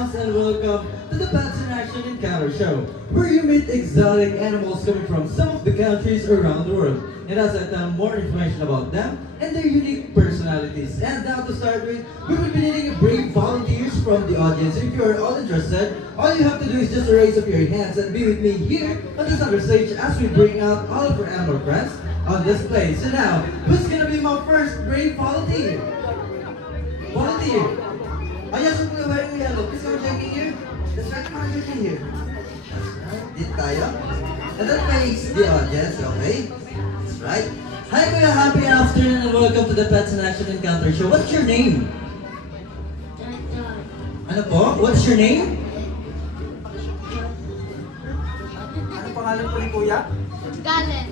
house and welcome to the Pets in Action Encounter Show, where you meet exotic animals coming from some of the countries around the world. And as I tell more information about them and their unique personalities. And now to start with, we will be needing brave volunteers from the audience. If you are all interested, all you have to do is just raise up your hands and be with me here on this other stage as we bring out all of our animal friends on display. So now, who's gonna be my first brave volunteer? Volunteer. Oh yes, we're wearing yellow. Please come checking here. That's right, come checking here. That's right. Dito tayo. And that face the audience, okay? That's right. Hi kuya, happy afternoon and welcome to the Pets in Action Encounter Show. What's your name? Ano po? What's your name? Ano pangalan po ni Kuya? Galen.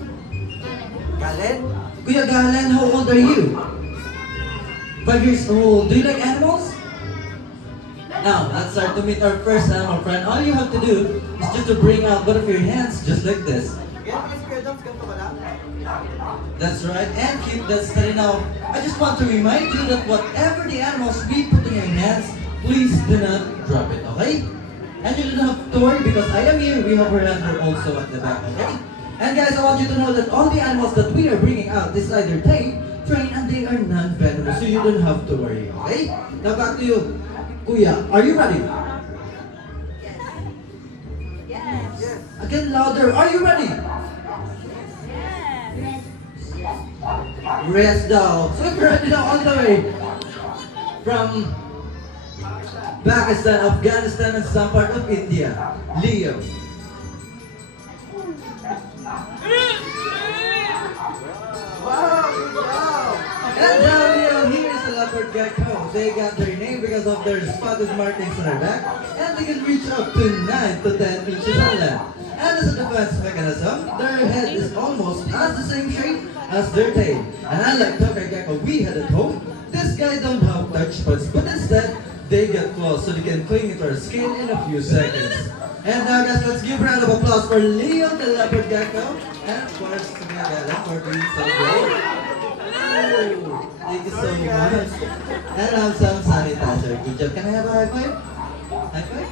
Galen? Kuya Galen, how old are you? 5 years old. Do you like animals? Now, let's start to meet our first animal friend. All you have to do is just to bring out both of your hands just like this. Ganyan mga Kuya Doms, ganito ka lang? That's right, and keep that steady. Now, I just want to remind you that whatever the animals we put in your hands, please do not drop it, okay? And you don't have to worry because I am here. We have our handler also at the back, okay? And guys, I want you to know that all the animals that we are bringing out is either tame, trained, and they are non-venomous, so you don't have to worry, okay? Now back to you. Kuya, are you ready? Yes. Again, louder. Are you ready? Rest down. So if you're ready now, all the way from Pakistan, Afghanistan, and some part of India, Leo. Wow, good job! And now Leo, here is a leopard gecko. They got their name because of their spotted markings on their back, and they can reach up to 9 to 10 inches on length. And as a defense mechanism, their head is almost as the same shape as their tail. And unlike leopard gecko we had at home, this guy don't have touch buds, but instead, they get claws so they can cling to our skin in a few seconds. And now guys, let's give a round of applause for Leo the leopard gecko, and of course, Kuya Galen for being so great. Oh, thank you so much. And have some sanitizer. Good job. Can I have a high five? High five?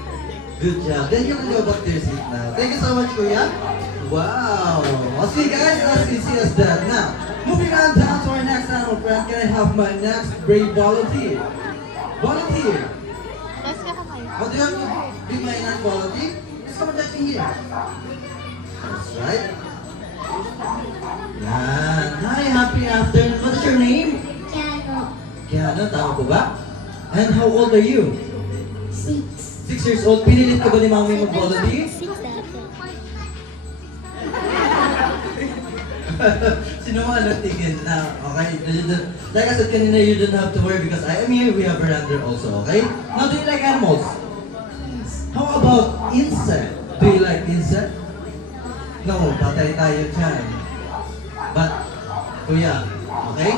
Good job. Then you can go back to your seat now. Thank you so much, Kuya. Wow. I'll see you guys as easy as that. Now, moving on down to our next animal friend, can I have my next brave volunteer? Volunteer. Let's go kayo. How do you have to be my next volunteer? Just come back here. That's right. Yan. Hi, happy afternoon. What's your name? Piano. Kiana, tama po ba? And how old are you? 6. 6 years old. Pinilit ka ba ni mami mag-volunteer? 6 dati. Sino mga nagtingin na, okay? Like I said kanina, you don't have to worry because I am here. We have a render also, okay? Now, do you like animals? How about insect? Do you like insect? No, patay tayo dyan. But, Kuya, okay?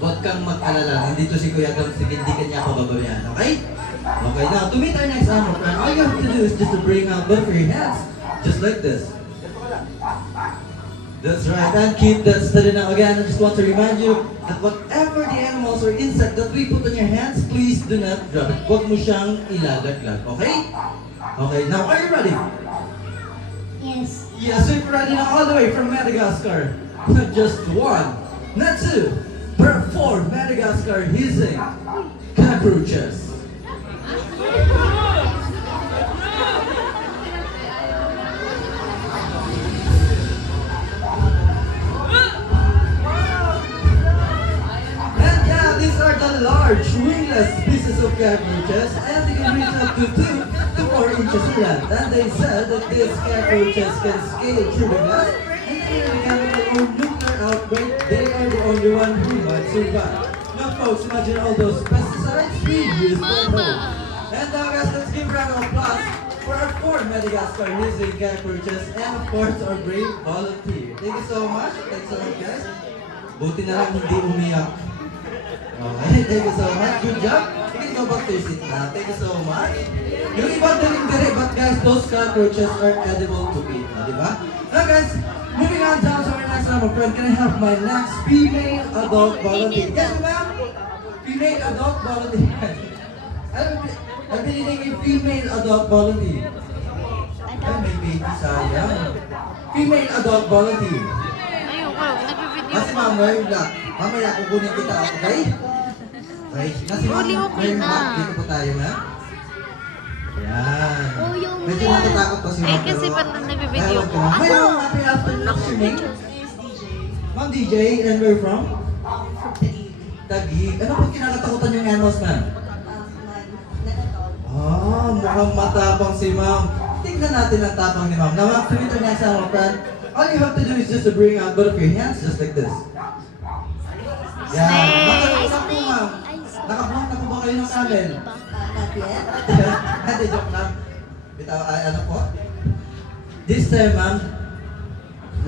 Huwag kang mag-alala. Hindi to si Kuya Gams, hindi ka niya pababayan, okay? Okay, now to meet our next animal friend, all you have to do is just to bring out both of your hands, just like this. That's right, and keep that steady now. Again, I just want to remind you that whatever the animals or insect that we put on your hands, please do not drop it. Huwag mo siyang ilalaglag, okay? Okay, now are you ready? Yes. Yes, we're ready now all the way from Madagascar. Not just one, not two, but 4 Madagascar hissing cockroaches. And yeah, these are the large wingless species of cockroaches, and they can reach up to 2 to 4 inches in length. And they said that these cockroaches can scale through the glass, and in a chemical or nuclear outbreak, they are the only one who might survive. Now folks, imagine all those pesticides we use at home. And now guys, let's give a round of applause for our 4 Madagascar hissing cockroaches, and of course our brave volunteer. Thank you so much. Thanks so much guys. Buti na lang hindi umiyak. Okay, thank you so much. Good job. You can go back to your seat now. Thank you so much. Yung iba dali, but guys, those cockroaches are edible to eat. Di ba? Now guys, moving on down to our next number friend, can I have my next female adult volunteer? Yes, ma'am? Female adult volunteer. I've been needing a female adult volunteer. Ay, may baby, sayang. Female adult volunteer. Ayoko, nag-video Kasi ma'am, wearing black. Mamaya kukunin kita, okay? Okay, kasi ma'am, Uli, okay wearing na. black. Dito po tayo, ma'am. Yan. Oh, yung Medyo black. natatakot pa si ma'am. Eh, kasi pero- parang nag-video Ewan ko. ko. Hello, happy afternoon. What's your name? Ma'am DJ, and where from? Taguig. Ano po kinakatakutan yung animals, ma'am? Ah, mukhang matapang si ma'am. Tingnan natin ang tapang ni ma'am. Now, ma'am, to meet our next animal friend, all you have to do is just to bring out both of your hands, just like this. Yan. Snake. Nakabuhat na po, ma'am. Nakabuhat na po ba kayo ng camel? Hindi, joke lang. Bitaw, ano po? This time, ma'am,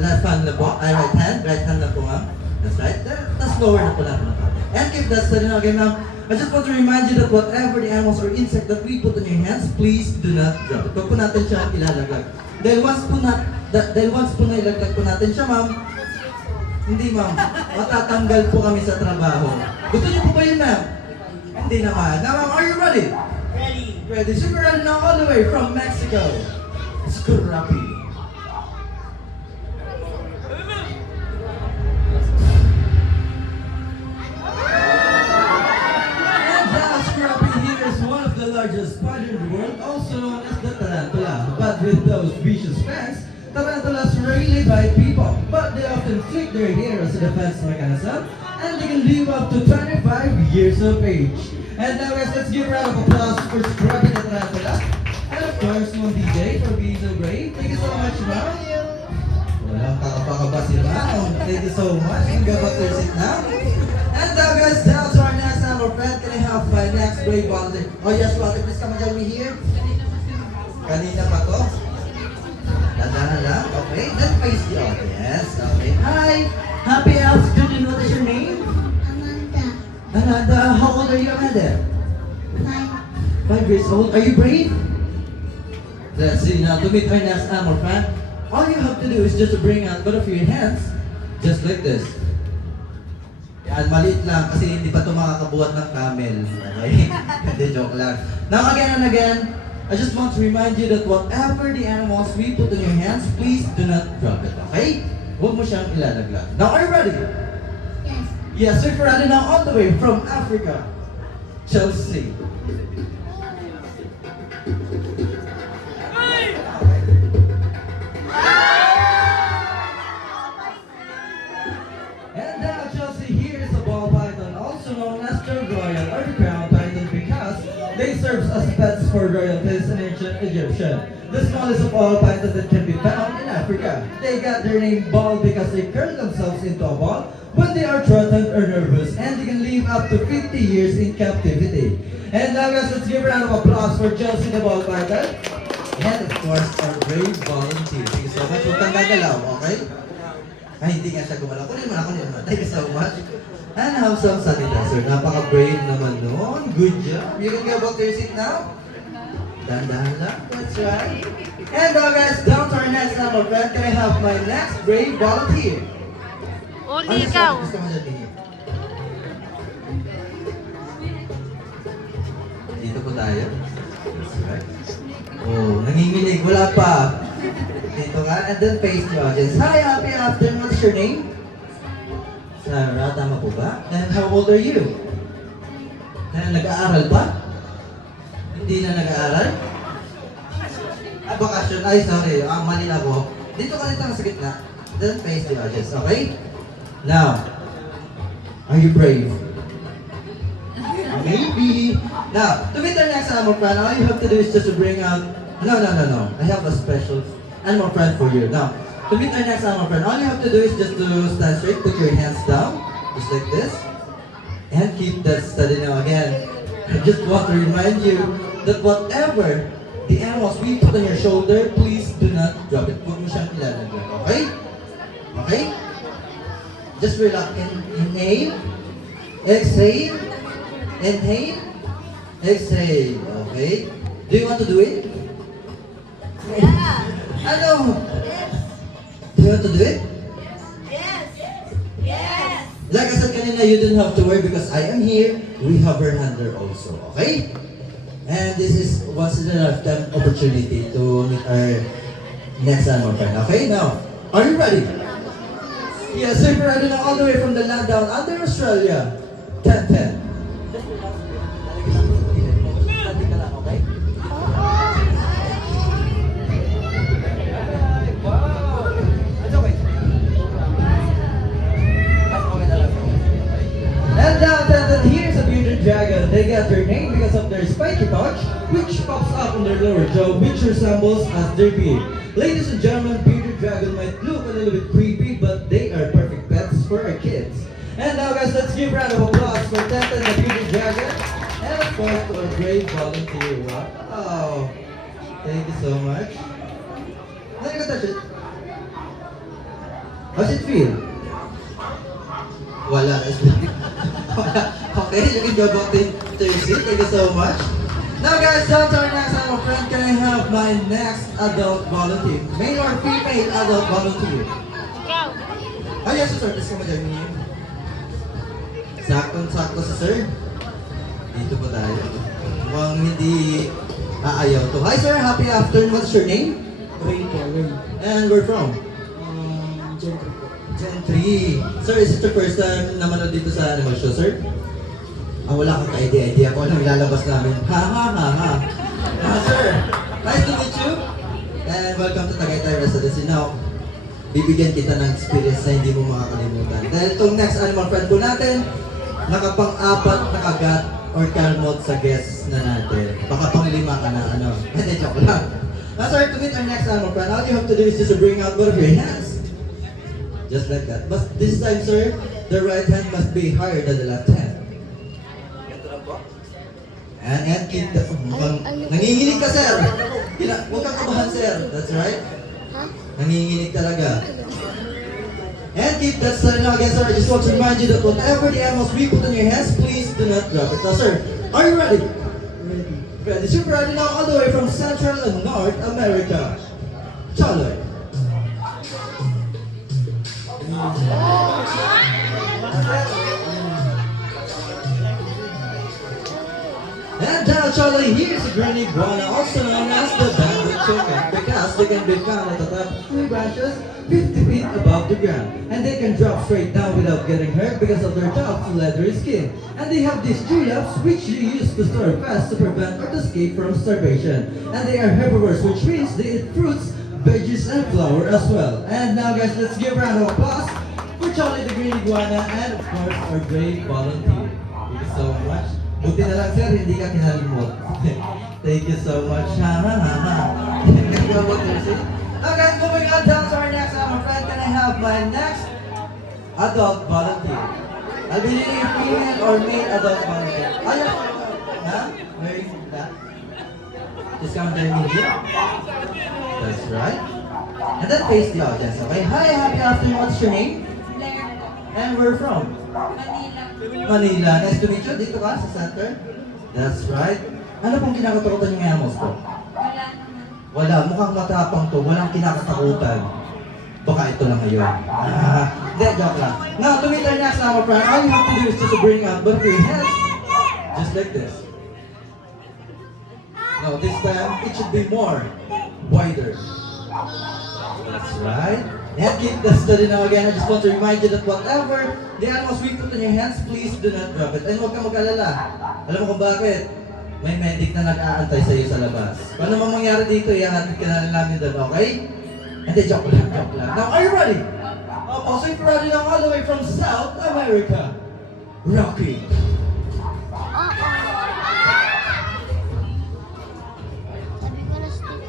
left hand na po, right hand na po, ma'am. That's right. That's lower na po lang po. And keep that steady now again, ma'am. I just want to remind you that whatever the animals or insect that we put in your hands, please do not drop it. Huwag po natin siya ilalaglag. Dahil once po na ilaglag po natin siya, ma'am, hindi, ma'am. Matatanggal po kami sa trabaho. Gusto niyo po ba yun, ma'am? Hindi naman. Now, ma'am, are you ready? Ready. Super ready now all the way from Mexico. Scrappy. And now Scrappy here is one of the largest spider in the world, also known as the tarantula. But with those vicious fangs, tarantulas really bite people, but they often flick their hair as a defense mechanism, and they can live up to 25 years of age. And now guys, let's give a round of applause for Scrappy the tarantula. And of course, Mom DJ for being so brave. Thank you so much, ma'am. Walang kakapakaba si ma'am. Thank you so much. You can go back to your seat now. And now guys, down to our next number friend. Can I have my next brave volunteer? Oh yes, volunteer, please come and join me here. Kanina pa to. Dandahan lang. Okay, then face the audience. Okay. Hi! Happy afternoon. What is your name? Amanda. Amanda. How old are you, Amanda? 5 years old. Are you brave? Let's see now. To meet our next animal friend, all you have to do is just to bring out both of your hands, just like this. Yan, maliit lang kasi hindi pa ito makakabuhat ng camel. Okay? Hindi, joke lang. Now again and again, I just want to remind you that whatever the animals we put in your hands, please do not drop it, okay? Huwag mo siyang ilalaglag. Now, are you ready? Yes. Yes, we're ready now all the way from Africa. Chelsea. And now Chelsea, here is a ball python, also known as the royal or the crown python because they serve as pets for royalties in ancient Egyptian. The smallest of all pythons that can be found in Africa. They got their name ball because they curl themselves into a ball when they are threatened or nervous, and they can live up to 50 years in captivity. And now guys, let's give a round of applause for Chelsea the ball python. And of course, our brave volunteer. Thank you so much. Huwag kang gagalaw, okay? Ay, hindi nga siya gumalaw. Kunin mo na, kunin mo. Thank you so much. And have some sanitizer. Napaka-brave naman noon. Good job. You can go back to your seat now. Dahan-dahan lang. That's right. And now guys, down to our next number friend. Can I have my next brave volunteer? Uli, ikaw. Gusto mo dyan, Tingin? Dito po tayo. That's right. Oh, nanginginig. Wala pa. Dito ka. And then face the audience. Hi, happy afternoon. What's your name? Sarah, tama po ba? And how old are you? Nag-aaral pa? Hindi na nag-aaral? Ah, bakasyon. Ay, sorry. Mali ako. Dito ka dito sa gitna. Then face the audience, okay? Now, are you brave? Maybe. Now, to meet our next animal friend, all you have to do is just to bring out... No. I have a special animal friend for you. Now, to meet our next animal friend, all you have to do is just to stand straight, put your hands down, just like this, and keep that steady now again. I just want to remind you that whatever the animals we put on your shoulder, please do not drop it. Huwag mo siyang ilalaglag, okay? Okay? Just relax. Inhale, exhale, inhale, exhale, okay? Do you want to do it? Yeah. Ano? Do you want to do it? Yes. Yes. Like I said kanina, you don't have to worry because I am here. We have our handler also, okay? And this is once in a lifetime opportunity to meet our next animal friend. Okay, now, are you ready? Yes, so if you're ready now, all the way from the land down under Australia. 10-10. And now that here's a bearded dragon. They get their name because of their spiky pouch, which pops up in their lower jaw, which resembles as their beard. Ladies and gentlemen, bearded dragon might look a little bit creepy, but they are perfect pets for our kids. And now guys, let's give a round of applause for Tenta the bearded dragon, and of course to our great volunteer. Wow. Thank you so much. Let me touch it. How's it feel? Wala. Okay, you can go back to your seat. Thank you so much. Now guys, down to our next adult friend. Can I have my next adult volunteer? Male or female adult volunteer? Ikaw. Ah, yes, sir. Please come dyan. Saktong-sakto sa sir. Dito pa tayo. Mukhang hindi aayaw to. Hi sir, happy afternoon. What's your name? Rain po, rain. And where from? Gen 3 po. Gen 3. Sir, is it your first time na manood dito sa animal show, sir? Ah, wala kang ka-idea ko anong ilalabas namin. Ha ha ha ha. Sir, nice to meet you. And welcome to Tagaytay Residency. Now, bibigyan kita ng experience na hindi mo makakalimutan. Dahil itong next animal friend po natin, nakapang-apat na kagat or calmot sa guests na natin. Baka pang-lima ka na, ano. Hindi, joke lang. Now, sir, to meet our next animal friend, all you have to do is just to bring out both of your hands. Just like that. But this time, sir, the right hand must be higher than the left hand. And keep the... Nanginginig ka, sir! Huwag kang kabahan, sir. That's right. Nanginginig talaga. And keep that steady. Now again, sir, I just want to remind you that whatever the animals we put in your hands, please do not drop it. Now, sir, are you ready? Ready. Ready. Super ready now, all the way from Central and North America. Charlie. And now, Charlie, here's a green iguana, also known as the banded chicken, because they can be found at the top of 3 branches 50 feet above the ground. And they can drop straight down without getting hurt because of their tough, leathery skin. And they have these juleps, which you use to store fast to prevent or to escape from starvation. And they are herbivores, which means they eat fruits, veggies, and flour as well. And now, guys, let's give a round of applause for Charlie the green iguana and, of course, our great volunteer. Thank you so much. Buti na lang, sir, hindi ka kinalimot. Thank you so much. Ha ha ha ha. Thank you so much, sir. Now guys, moving on down to our next animal friend, can I have my next adult volunteer? I'll be needing a female or male adult volunteer. Ayun. Ha? Where is that? Just come down here. That's right. And then face the audience, okay? Hi, happy afternoon. What's your name? Blair. And where from? Manila. Manila. Nice to meet you. Dito ka sa center? That's right. Ano pong kinakatakutan yung animals ko? Wala naman. Wala. Mukhang matapang to. Walang kinakatakutan. Baka ito lang ngayon. Hindi, joke lang. Now, to meet our next animal friend, all you have to do is just to bring out both your hands. Just like this. Now, this time, it should be more wider. That's right. And keep the study now again. I just want to remind you that whatever the animals we put in your hands, please do not drop it. And huwag kang mag-alala. Alam mo kung bakit? May medic na nag-aantay sa iyo sa labas. Kung ano mang mangyari dito, iangatid ka na lang namin doon, okay? Hindi, joke lang, joke lang. Now, are you ready? Opo, so if you're ready now all the way from South America, Rocky.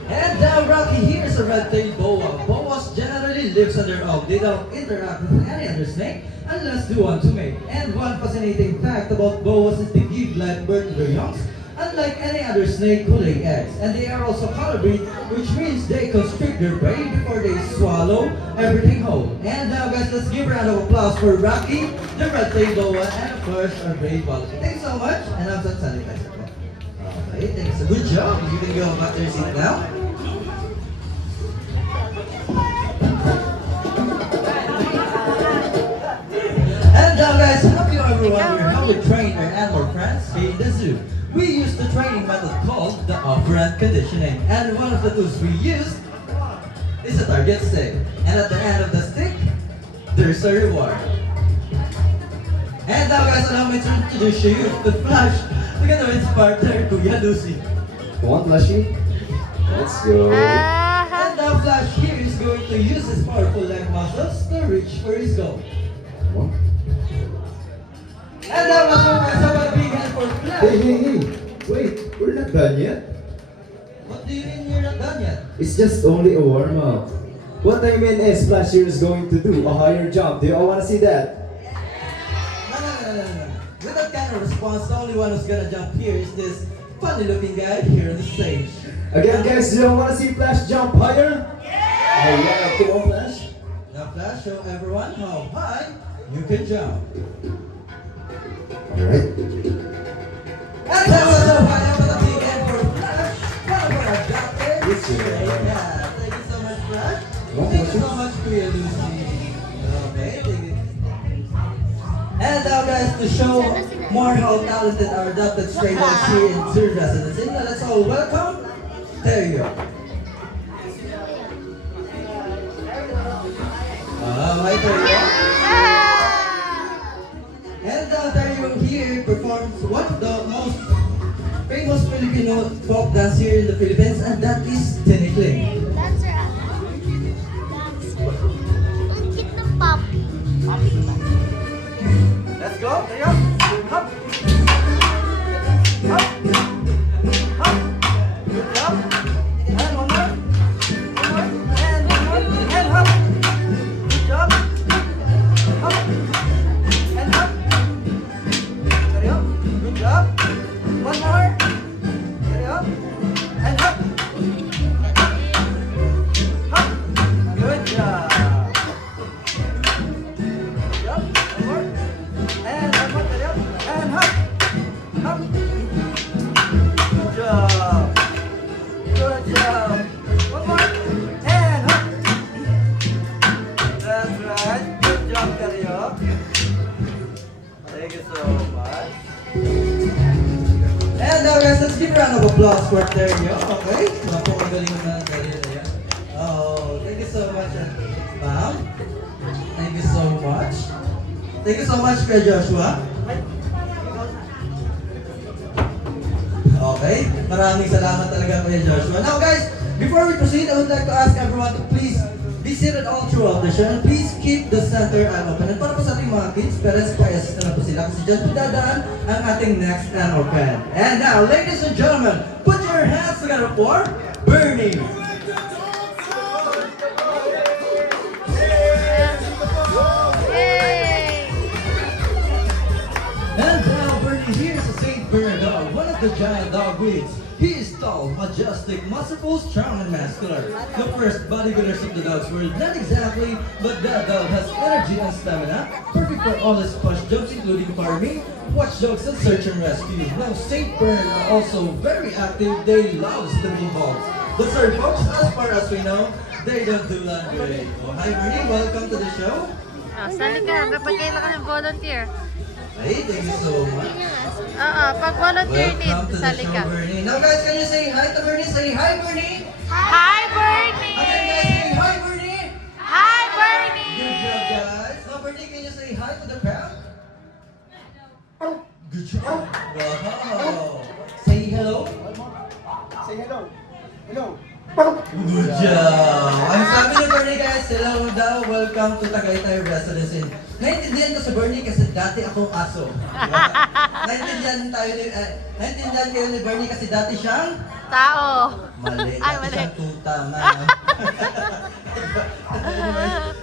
And now, Rocky, here's a red-tailed boa. Boas generally lives on their own. They don't interact with any other snake unless they want to mate. And one fascinating fact about boas is they give live birth to their youngs, unlike any other snake who lay eggs. And they are also color-breed, which means they constrict their prey before they swallow everything whole. And now, guys, let's give a round of applause for Rocky, the red-tailed boa, and of course, our brave volunteer. Thanks so much, and I'm San Sanitizer. Okay, thanks. Good job. You can go back to your seat now. And now, guys, have you ever wondered how we train our animal friends here in the zoo? we used the training method called the operant conditioning. And one of the tools we used is a target stick. And at the end of the stick, there's a reward. And now guys, allow me to introduce you to Flash together with his partner, Kuya Lucy. Come on, Flashy. Let's go. And now Flash here is going to use his powerful leg muscles to reach for his goal. Come on. And now guys, have a big hand for Flash. Hey. Wait, we're not done yet. What do you mean you're not done yet? It's just only a warm-up. What I mean is Flash here is going to do a higher jump. Do you all want to see that? No. With that kind of response, the only one who's gonna jump here is this funny looking guy here on the stage. Again, guys, do you all want to see Flash jump higher? Yeah! Come on, Flash. Now Flash, show everyone how high you can jump. Alright. And that was so high up on the big end for Flash. One of our adopted Yes, sir. yeah. Thank you so much, Flash. Well, Thank you so much, Kuya Lucy. Okay, thank you. And now guys, to show more how talented our adopted stray dogs here in ZOORI residency, now let's all welcome Terrio. Hi Terrio. And now Terrio here performs one of the most famous Filipino folk dance here in the Philippines, and that is tinikling. Dancer ako. Dancer. Ang cute ng pop. Let's go, Terrio. Hop. Hop. Hop. Good job. And one more. One more. And one more. And hop. Good job. Hop. And hop. Terrio. Good job. One more. Terrio. And hop. Hop. Good job. Good job. One more. And one more, Terrio. And hop. Hop. Good job. Good job. One more. And hop. That's right. Good job, Terrio. Thank you so much. And now guys, let's give a round of applause for Terrio. Okay? Naku, ang galing mo na Terrio na yan. Oh, thank you so much, ma'am. Thank you so much. Thank you so much, Kuya Joshua. Okay, maraming salamat talaga, Kuya Joshua. Now guys, before we proceed, I would like to ask everyone to please be seated all throughout the show and please keep the center aisle open. And para po sa ating mga kids, parents, pa-assist na po sila kasi dyan po dadaan ang ating next annual fan. And now, ladies and gentlemen, put your hands together for Bernie. Yay! And now Bernie here is a Saint Bernard dog, one of the giant dog breeds. He is tall, majestic, muscleful, strong, and muscular. The first bodybuilders of the dog's world, not exactly, but that dog has energy and stamina, perfect for all his push jobs, including farming, watchdogs, and search and rescue. Now, Saint Bernard are also very active. They love swimming balls. But sorry folks, as far as we know, they don't do laundry. Oh, hi Bernie, welcome to the show. Oh, sali ka. Kapag kailangan ng volunteer. Hey, thank you so much. Pag volunteer need, Welcome to the sali show, ka. Bernie. Now guys, can you say hi to Bernie? Say hi, Bernie! Hi, Bernie! Again guys, say hi, Bernie! Hi, Bernie! Good job, guys. Now, Bernie, can you say hi to the crowd? Good job. Wow. Say hello. Say hello. Hello. Good job. Ang sabi ni Bernie guys, hello daw, welcome to Tagaytay Residency. Naintindihan ko si Bernie kasi dati akong aso. Diba? Naintindihan kayo ni Bernie kasi dati siyang Tao. mali. Ay, Dati mali. siyang tuta, ma'am.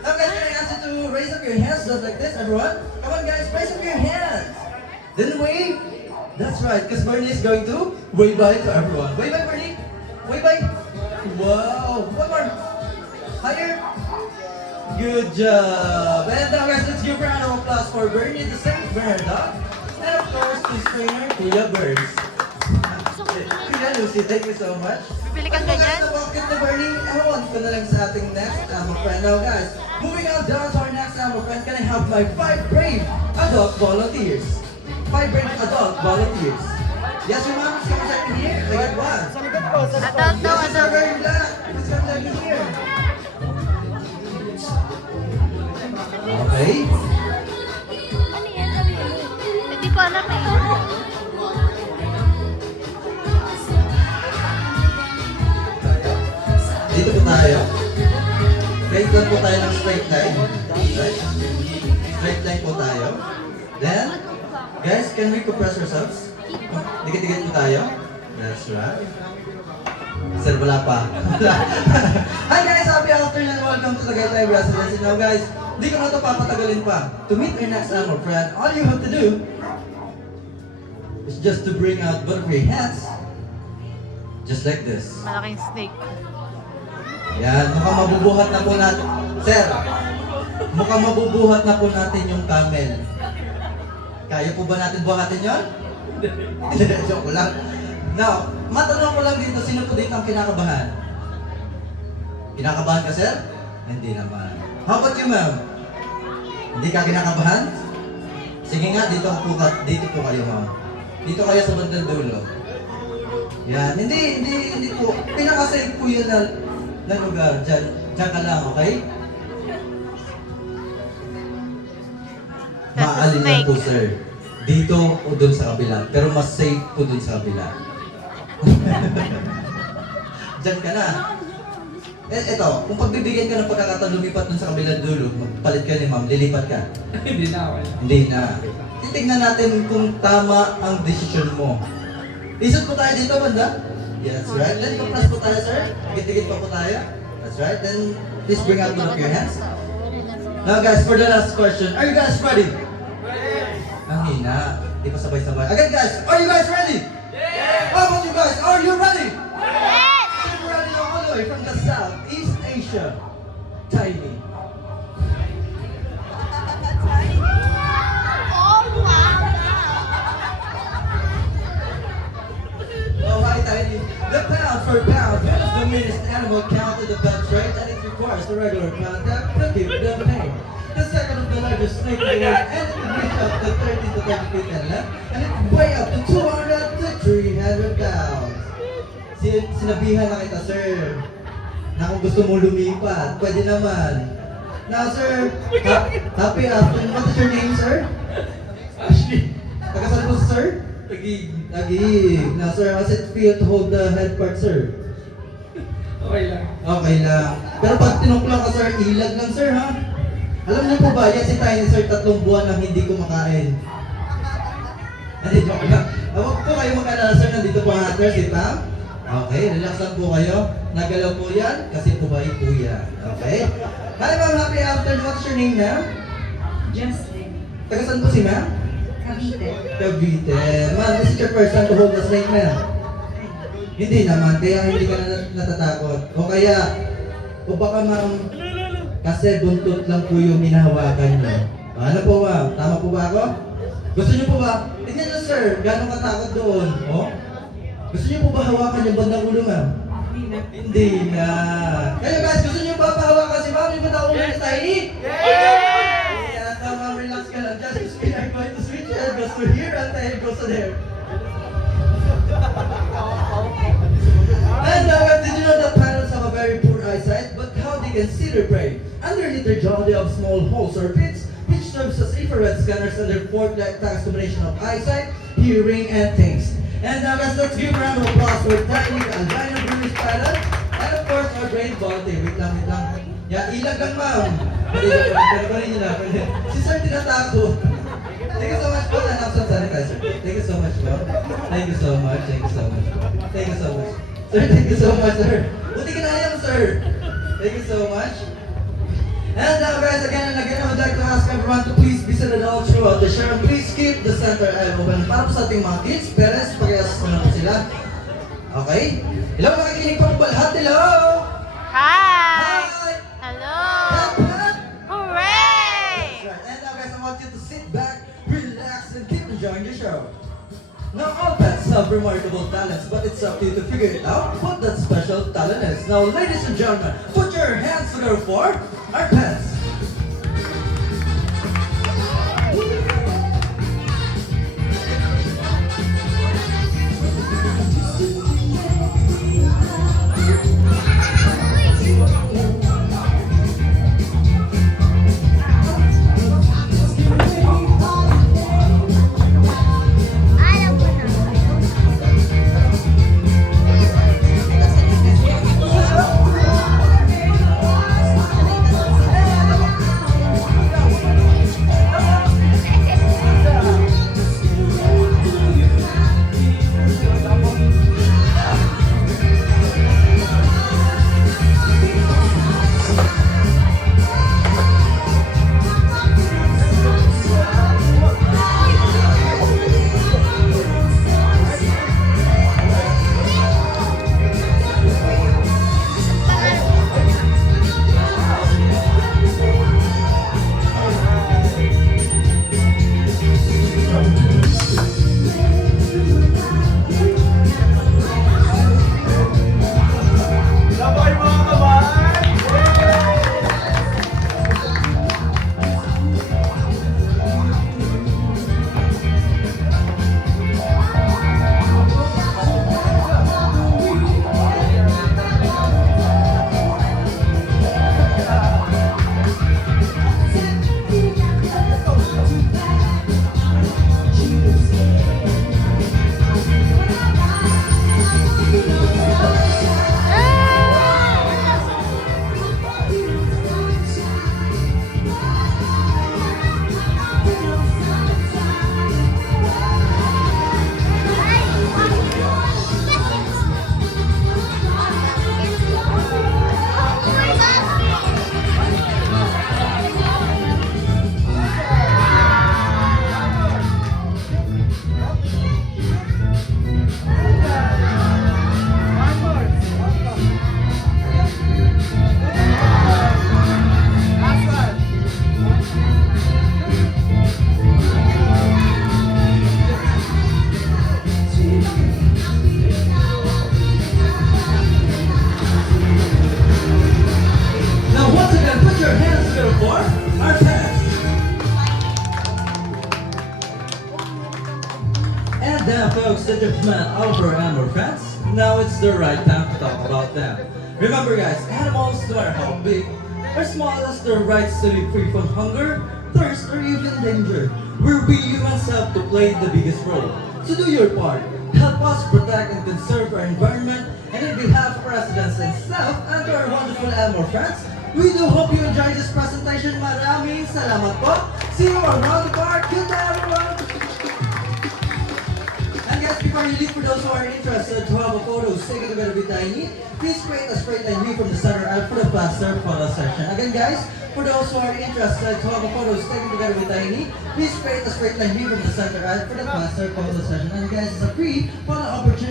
Okay, can I ask you to raise up your hands just like this, everyone? Come on guys, raise up your hands. Then wave. That's right, because Bernie is going to wave bye to everyone. Wave bye, Bernie. Wave bye. Wow. One more. Higher. Good job. And now guys, let's give a round of applause for Bernie, the Saint Bernard dog. And of course, his trainer, Kuya Birds. Kuya Lucy, thank you so much. Bibili kang Guys, ganyan? napakit na Bernie. Ewan ko na lang sa ating next friend. Now guys, moving on down to our next friend, can I have my 5 brave adult volunteers? 5 brave adult volunteers. Yes, your mom is coming second here. Second one. Sa likod ko, sa likod. Adult daw, Yes, Mr. adult. Very Black. Please come second here. Okay. Ano yan? Sabi ko. Hindi ko alam eh. Dito po tayo. Straight line po tayo ng straight line. Right? Straight line po tayo. Then, guys, can we compress ourselves? Dikit-dikit po tayo. That's right. Sir, wala pa. Hi guys, happy afternoon. Welcome to the Tagaytay Residency. Now guys, hindi ko na ito papatagalin pa. To meet your next animal friend, all you have to do is just to bring out both of your hands. Just like this. Malaking snake. Yan, mukhang mabubuhat na po natin. Sir, mukhang mabubuhat na po natin yung camel. Kaya po ba natin buhatin yun? Hindi, joke lang. Now, matanong ko lang dito, sino po dito ang kinakabahan? Kinakabahan ka, sir? Hindi naman. How about you, ma'am? Hindi ka kinakabahan? Sige nga, dito po kayo, ma'am. Dito kayo sa bandang dulo. Yan, hindi po. Pinaka-safe po yun na lugar. Diyan ka lang, okay? That's a Maalin lang snake. po, sir. Dito o doon sa kabila. Pero mas safe po doon sa kabila. Diyan ka na. Eto, kung pagbibigyan ka ng pagkakataon lumipat doon sa kabilang dulo, magpalit ka ni ma'am, lilipat ka. Hindi na, wala. Hindi na. Titignan natin kung tama ang desisyon mo. Isot po tayo dito, banda? Yes, right. Then, compress po tayo, sir. Dikit-dikit pa po tayo. That's right. Then, please bring out both of your hands. Now, guys, for the last question, are you guys ready? Ang hina. Di pa sabay-sabay. Again, guys, are you guys ready? Yes! How about you guys? Are you ready? Yes! You're ready all the way from the Southeast Asia. Tiny. Oh, wow! Oh, hi, Tiny. The pound for pound is the meanest animal count in the bed trade, and it requires a regular contact to keep them tame. The second of the largest snake in the world, and it can reach up to 30 to 30 feet in length, and it can weigh up to 200 to 300 pounds. Sinabihan na kita, sir, na kung gusto mo lumipat, pwede naman. Now, sir, happy afternoon. What is your name, sir? Ashley. Taga saan po, sir? Tagig. Tagig. Now, sir, how's it feel to hold the head part, sir? Okay lang. Okay lang. Pero pag tinuklang ka, sir, ilag lang, sir, ha? Alam niyo po ba, yan si Tiny, sir, 3 buwan nang hindi kumakain. Hindi, joke lang. Huwag po kayo mag-alala, sir, nandito po ang hunter, si Pam. Okay, relax lang po kayo. Nagalaw po yan, kasi pubay po yan. Okay? Hi, ma'am, happy afternoon. What's your name, ma'am? Justin. Taga saan po si ma'am? Cavite. Cavite. Ma'am, this is your first time to hold the snake, ma'am. Hindi naman, kaya hindi ka na natatakot. O kaya, o baka ma'am, kasi buntot lang po yung hinahawakan niyo. Ano po ma'am? Tama po ba ako? Gusto niyo po ba? Tingnan niyo sir, gano'ng katakot doon. O? Gusto niyo po ba hawakan yung bandang ulo ma'am? Hindi na. Kayo guys, gusto niyo ba pahawakan si ma'am yung bandang ulo ni Tiny? Kaya ma'am, relax ka lang. Just we are going to switch and goes to here and then goes to there. And did you know that parrots have a very poor eyesight, but how they can see their prey? Underneath their jaw, they have small holes or pits, which serves as infrared scanners and their fork-like task combination of eyesight, hearing, and taste. And guys, let's give a round of applause for Tiny, the albino British parrot, and of course, our great Balti. Wait lang. Yan, ilag lang ma'am. Pwede nyo na. Si sir tinatakot. Thank you so much po. Nanaksan sanitizer. Thank you so much po. Thank you so much. Thank you so much. Thank you so much. Sir, thank you so much, sir. Buti ka na yan, sir. Thank you so much. And guys, again and again, I would like to ask everyone to please be seated all throughout the show. And please keep the center aisle open para po sa ating mga kids, parents, pag-iasas mo na po sila. Okay? Hello, nakikinig pa po ba lahat? Hello! Hi! Hi! Hello! Clap, clap! Hooray! Right. And now guys, I want you to sit back, relax, and keep enjoying the show. Now all pets have remarkable talents, but it's up to you to figure it out what that special talent is. Now ladies and gentlemen, put your hands together for our pets. Now once again, put your hands together for our pets. And then folks, that you've met all of our animal friends, now it's the right time to talk about them. Remember guys, animals, no matter how big or small, has their rights to be free from hunger, thirst, or even danger. Where we humans have to play the biggest role. So do your part. Help us protect and conserve our environment, and in behalf of residents and staff and to our wonderful animal friends, we do hope you enjoyed this presentation. Maraming salamat po. See you around the park. Good day everyone. And guys, before you leave, for those who are interested to have a photo taken together with Tiny, please create a straight line view from the center out for the faster photo session. Again guys, for those who are interested to have a photo taken together with Tiny, please create a straight line view from the center out for the faster photo session. And guys, it's a free photo opportunity.